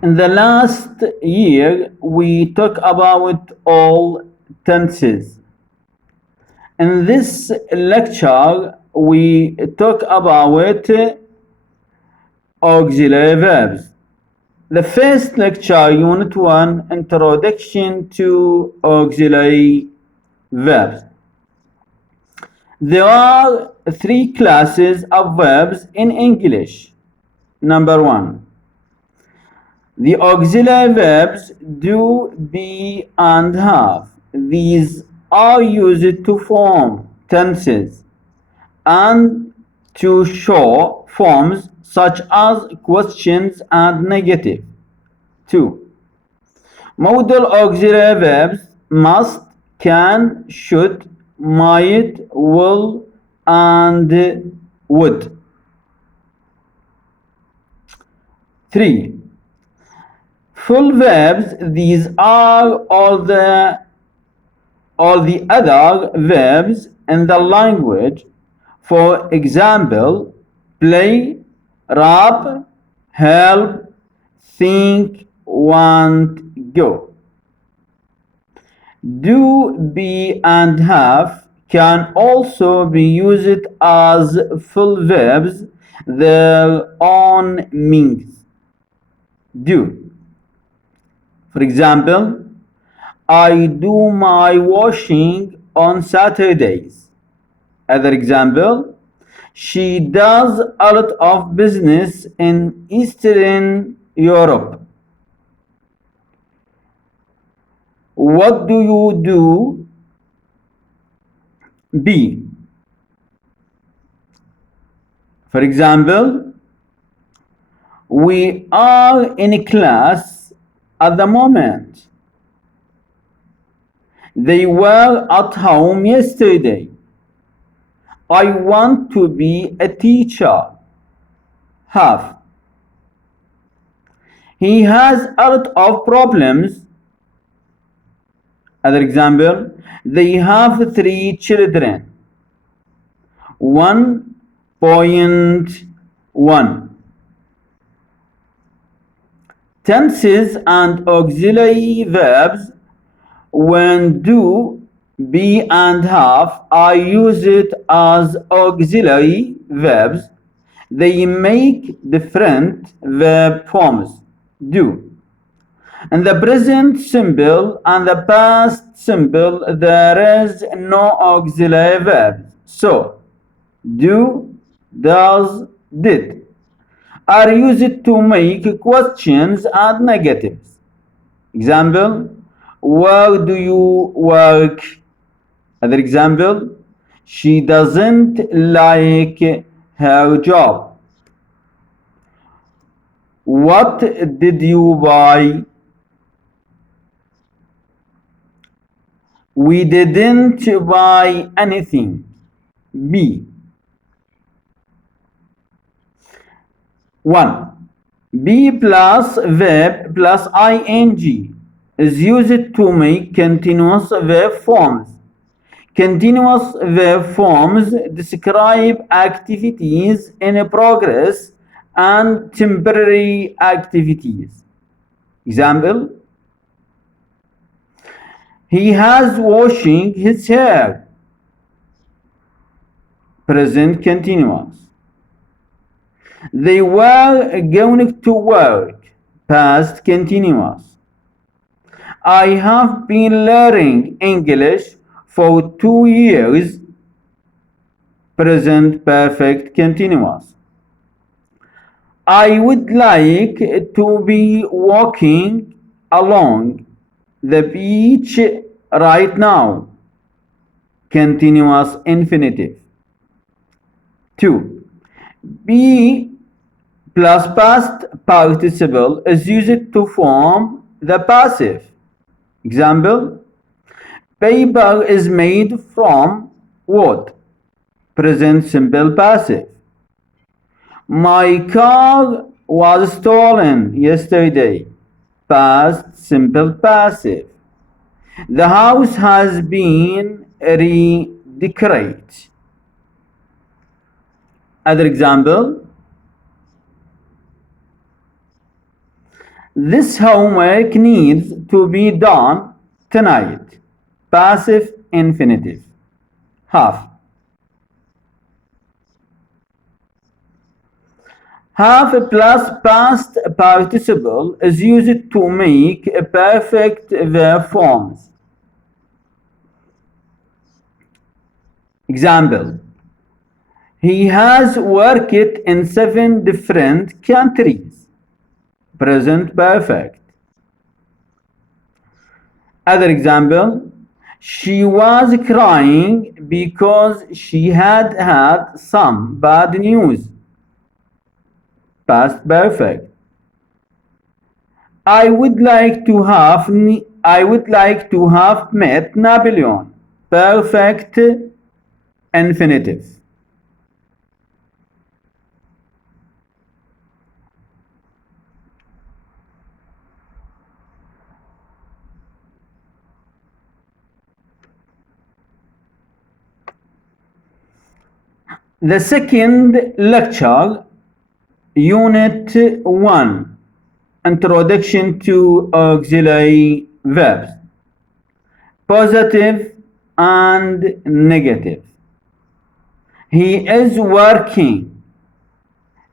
In the last year, we talked about all tenses. In this lecture, we talk about auxiliary verbs. The first lecture, Unit 1, Introduction to Auxiliary Verbs. There are three classes of verbs in English. Number 1. The auxiliary verbs do, be, and have. These are used to form tenses and to show forms such as questions and negative. 2. Modal auxiliary verbs must, can, should, might, will, and would. 3. Full verbs, these are all the other verbs in the language. For example, play, rap, help, think, want, go. Do, be, and have can also be used as full verbs, their own meanings. Do. For example, I do my washing on Saturdays. Other example, she does a lot of business in Eastern Europe. What do you do? Be. For example, we are in a class at the moment. They were at home yesterday. I want to be a teacher. Have. He has a lot of problems. Other example, they have 3 children. 1.1. Tenses and auxiliary verbs, when do, be, and have are used as auxiliary verbs, they make different verb forms. Do. In the present simple and the past simple, there is no auxiliary verb. So, do, does, did are used to make questions and negatives. Example, where do you work? Other example, she doesn't like her job. What did you buy? We didn't buy anything. Be. 1. Be plus verb plus ing is used to make continuous verb forms. Continuous verb forms describe activities in progress and temporary activities. Example, he has washing his hair. Present continuous. They were going to work. Past continuous. I have been learning English for 2 years. Present perfect continuous. I would like to be walking along the beach right now. Continuous infinitive. 2. Be plus past participle is used to form the passive. Example, paper is made from wood. Present simple passive. My car was stolen yesterday. Past simple passive. The house has been redecorated. Other example, This homework needs to be done tonight. Passive infinitive. Have. Have plus past participle is used to make perfect verb forms. Example. He has worked in 7 different countries. Present perfect. Other example. She was crying because she had had some bad news. Past perfect. I would like to have met Napoleon. Perfect infinitive. The second lecture, Unit 1, Introduction to Auxiliary Verbs. Positive and negative. He is working.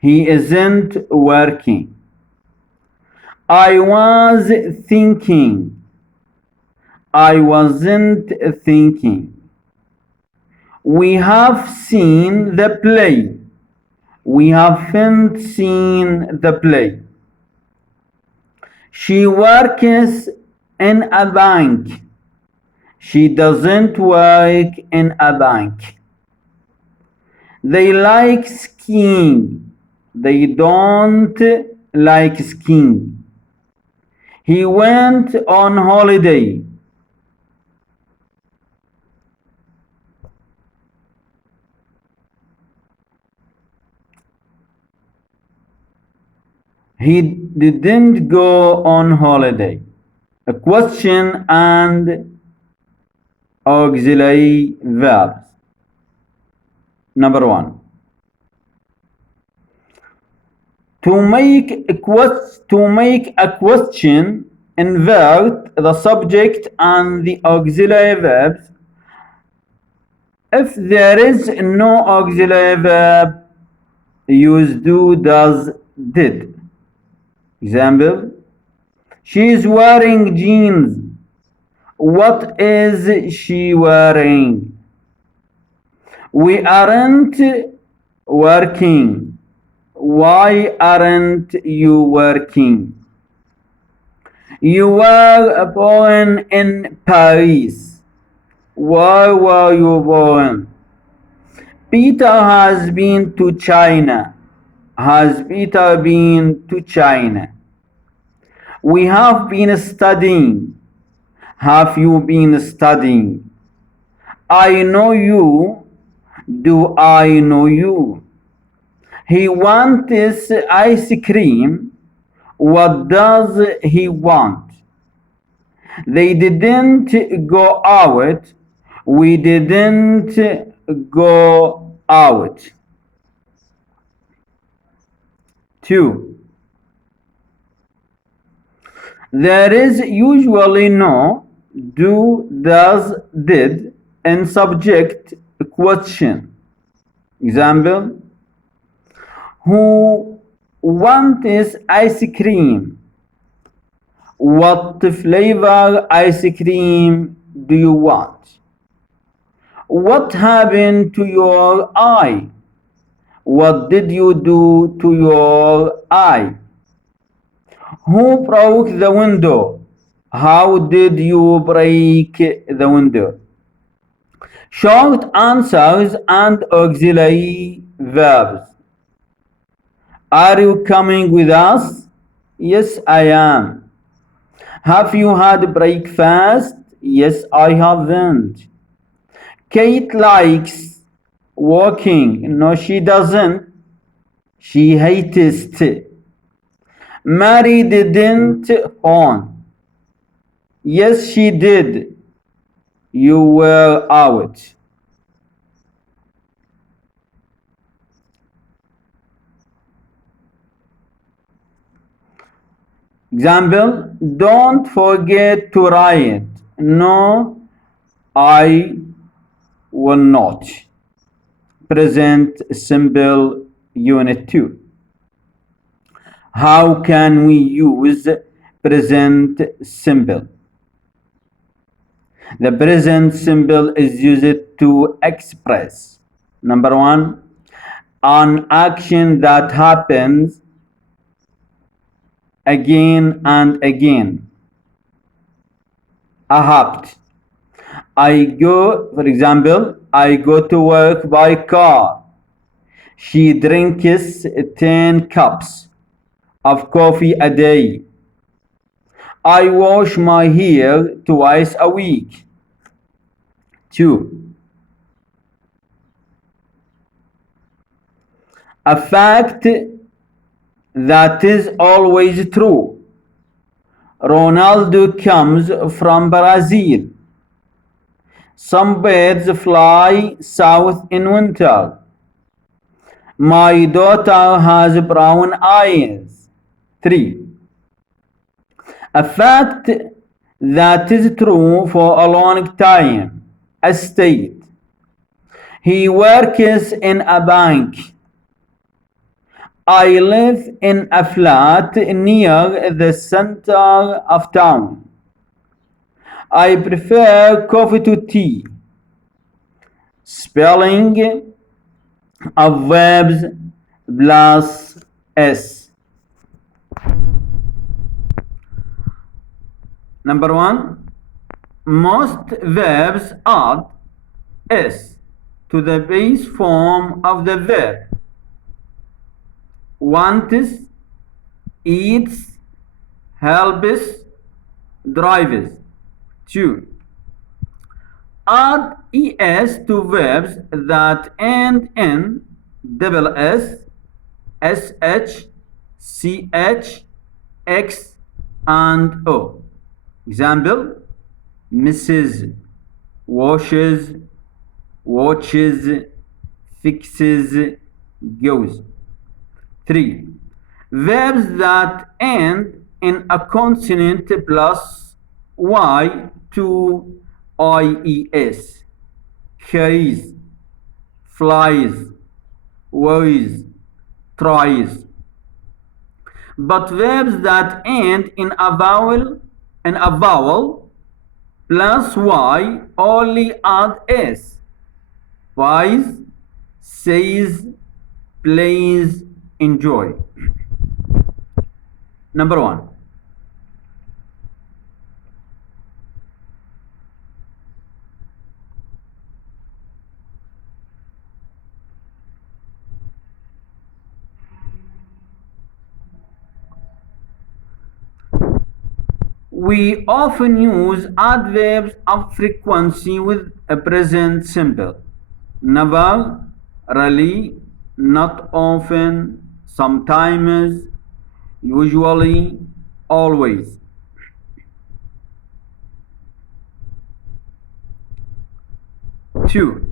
He isn't working. I was thinking. I wasn't thinking. We have seen the play. We haven't seen the play. She works in a bank. She doesn't work in a bank. They like skiing. They don't like skiing. He went on holiday. He didn't go on holiday. A question and auxiliary verbs. Number 1. To make a question, invert the subject and the auxiliary verbs. If there is no auxiliary verb, use do, does, did. Example, she is wearing jeans. What is she wearing? We aren't working. Why aren't you working? You were born in Paris. Why were you born? Peter has been to China. Has Peter been to China? We have been studying. Have you been studying? I know you. Do I know you? He wants ice cream. What does he want? They didn't go out. We didn't go out. 2. There is usually no do, does, did in subject question. Example, who wants ice cream? What flavor ice cream do you want? What happened to your eye? What did you do to your eye? Who broke the window? How did you break the window? Short answers and auxiliary verbs. Are you coming with us? Yes, I am. Have you had breakfast? Yes, I haven't. Kate likes walking. No, she doesn't. She hates it. Mary didn't phone. Yes, she did. You were out. Example, don't forget to write. No, I will not. Present simple unit 2. How can we use present simple? The present simple is used to express, number one, an action that happens again and again. Ahapt. For example, I go to work by car. She drinks 10 cups of coffee a day. I wash my hair twice a week. 2. A fact that is always true. Ronaldo comes from Brazil. Some birds fly south in winter. My daughter has brown eyes. 3. A fact that is true for a long time. A state. He works in a bank. I live in a flat near the center of town. I prefer coffee to tea. Spelling of verbs plus S. Number 1. Most verbs add S to the base form of the verb. Wants, eats, helps, drives. 2. Add es to verbs that end in double s, sh, ch, x, and o. Example, Mrs. washes, watches, fixes, goes. 3. Verbs that end in a consonant plus y to ies. Carries, flies, worries, tries. But verbs that end in a vowel plus y only add s. Buys, says, plays, enjoy. Number 1. We often use adverbs of frequency with a present simple. Never, rarely, not often, sometimes, usually, always. 2.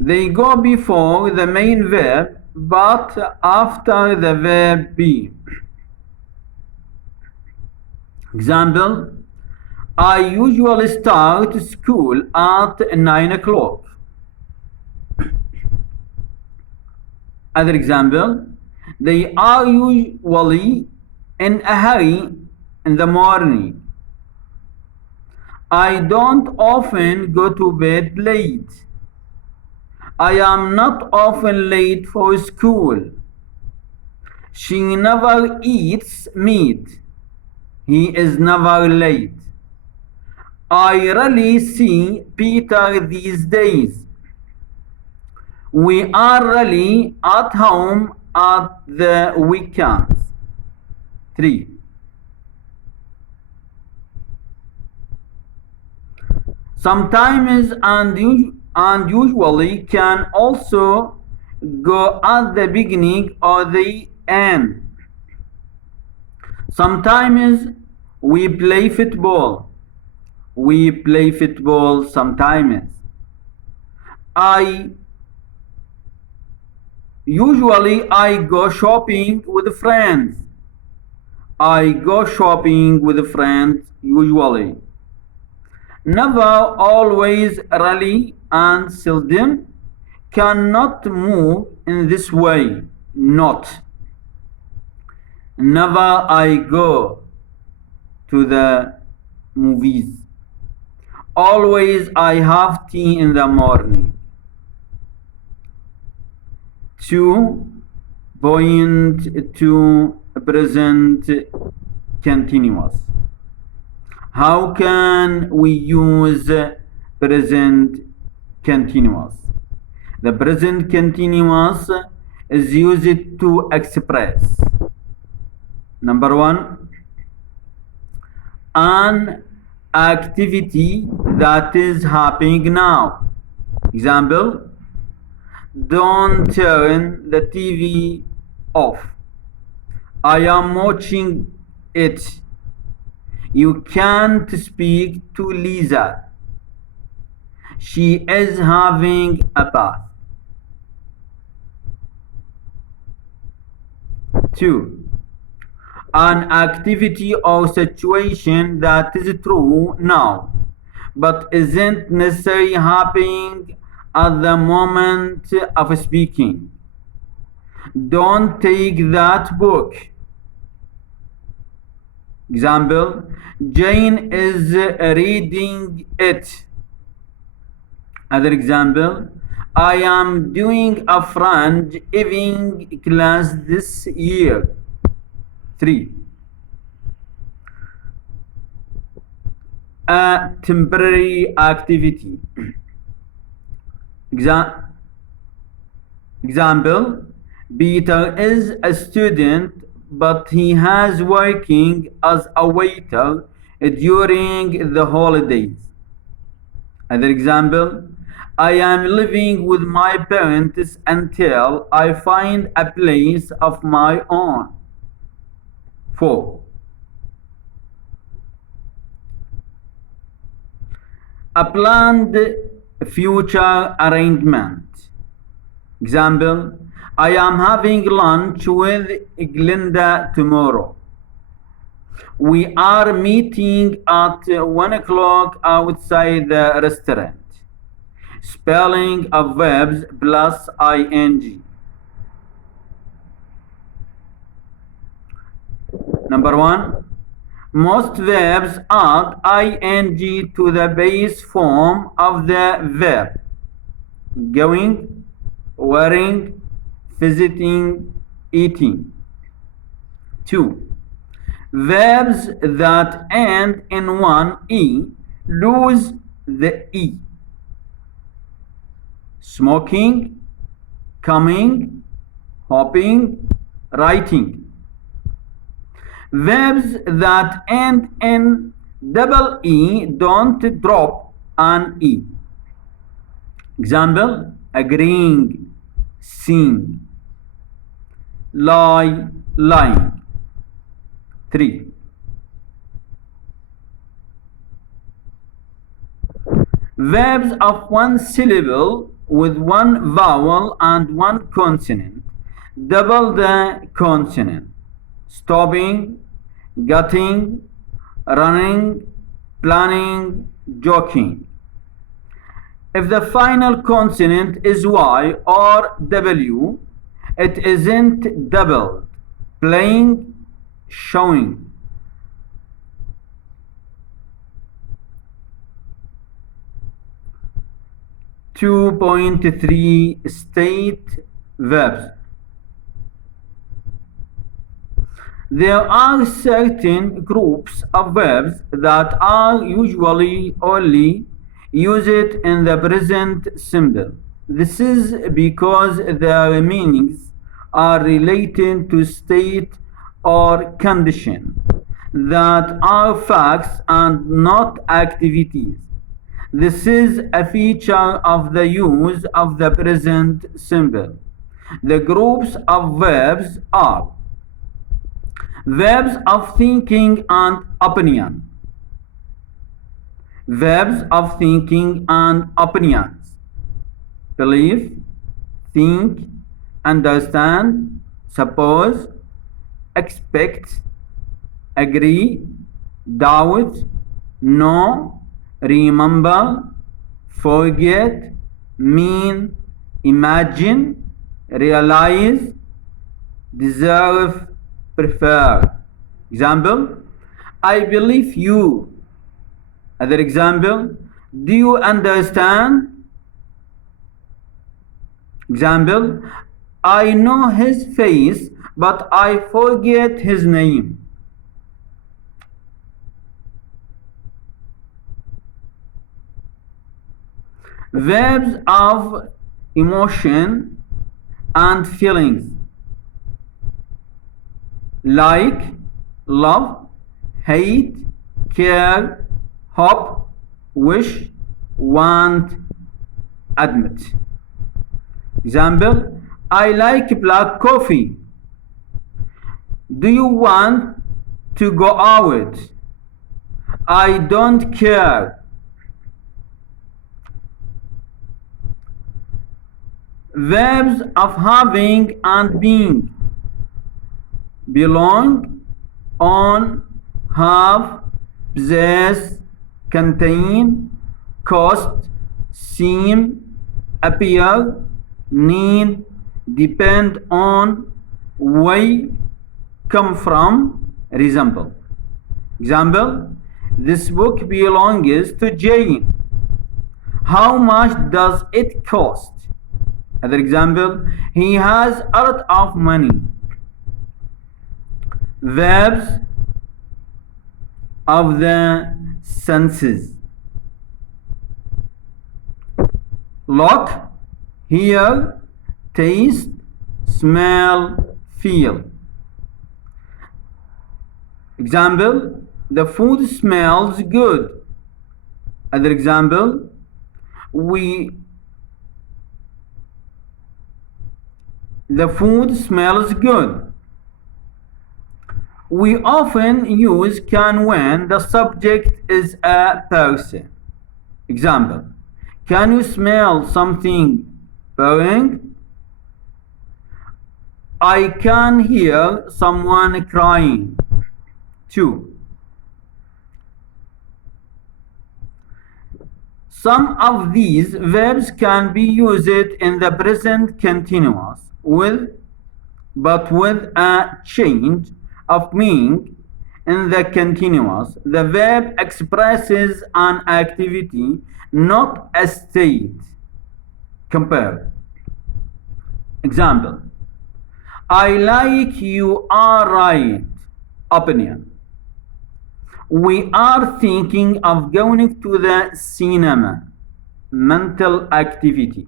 They go before the main verb but after the verb be. Example, I usually start school at 9 o'clock. Other example, they are usually in a hurry in the morning. I don't often go to bed late. I am not often late for school. She never eats meat. He is never late. I rarely see Peter these days. We are rarely at home at the weekends. 3. Sometimes and usually can also go at the beginning or the end. Sometimes we play football. We play football sometimes. Usually I go shopping with friends. I go shopping with friends usually. Never, always, rarely, and seldom. Cannot move in this way. Not. Never I go to the movies. Always I have tea in the morning. 2.2 present continuous. How can we use present continuous? The present continuous is used to express number one, an activity that is happening now. Example, don't turn the TV off. I am watching it. You can't speak to Lisa. She is having a bath. 2. An activity or situation that is true now, but isn't necessarily happening at the moment of speaking. Don't take that book. Example, Jane is reading it. Other example, I am doing a French evening class this year. 3. A temporary activity. Example, Peter is a student, but he has working as a waiter during the holidays. Other example, I am living with my parents until I find a place of my own. 4. A planned future arrangement. Example, I am having lunch with Glinda tomorrow. We are meeting at 1 o'clock outside the restaurant. Spelling of verbs plus ing. Number 1. Most verbs add ing to the base form of the verb. Going, wearing, visiting, eating. 2. Verbs that end in one E lose the E. Smoking, coming, hopping, writing. Verbs that end in double E don't drop an E. Example, agreeing, seeing, lie, lying. 3. Verbs of one syllable with one vowel and one consonant double the consonant. Stopping, getting, running, planning, joking. If the final consonant is Y or W, it isn't doubled. Playing, showing. (2.3) State verbs. There are certain groups of verbs that are usually only used in the present simple. This is because their meanings are related to state or condition that are facts and not activities. This is a feature of the use of the present simple. The groups of verbs are verbs of thinking and opinion. Verbs of thinking and opinions. Believe, think, understand, suppose, expect, agree, doubt, know, remember, forget, mean, imagine, realize, deserve, prefer. Example, I believe you. Other example, do you understand? Example, I know his face, but I forget his name. Verbs of emotion and feelings like, love, hate, care, hope, wish, want, admit. Example, I like black coffee. Do you want to go out? I don't care. Verbs of having and being: belong, own, have, possess, contain, cost, seem, appear, need, depend on, weigh, come from, resemble. Example, this book belongs to Jane. How much does it cost? Other example, he has a lot of money. Verbs of the senses: look, hear, taste, smell, feel. Example, the food smells good. Other example, the food smells good. We often use can when the subject is a person. Example, can you smell something burning? I can hear someone crying. 2. Some of these verbs can be used in the present continuous but with a change of meaning. In the continuous, the verb expresses an activity, not a state. Compare. Example, I like, you are right. Opinion, we are thinking of going to the cinema. Mental activity,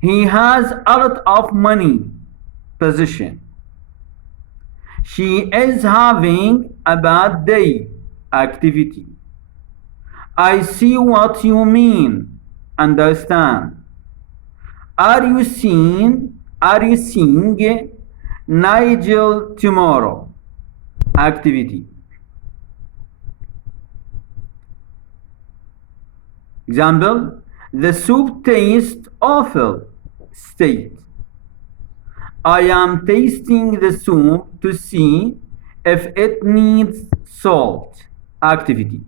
he has a lot of money. Position, she is having a bad day. Activity, I see what you mean. Understand. Are you seeing Nigel tomorrow? Activity. Example, the soup tastes awful. State, I am tasting the soup to see if it needs salt. Activity,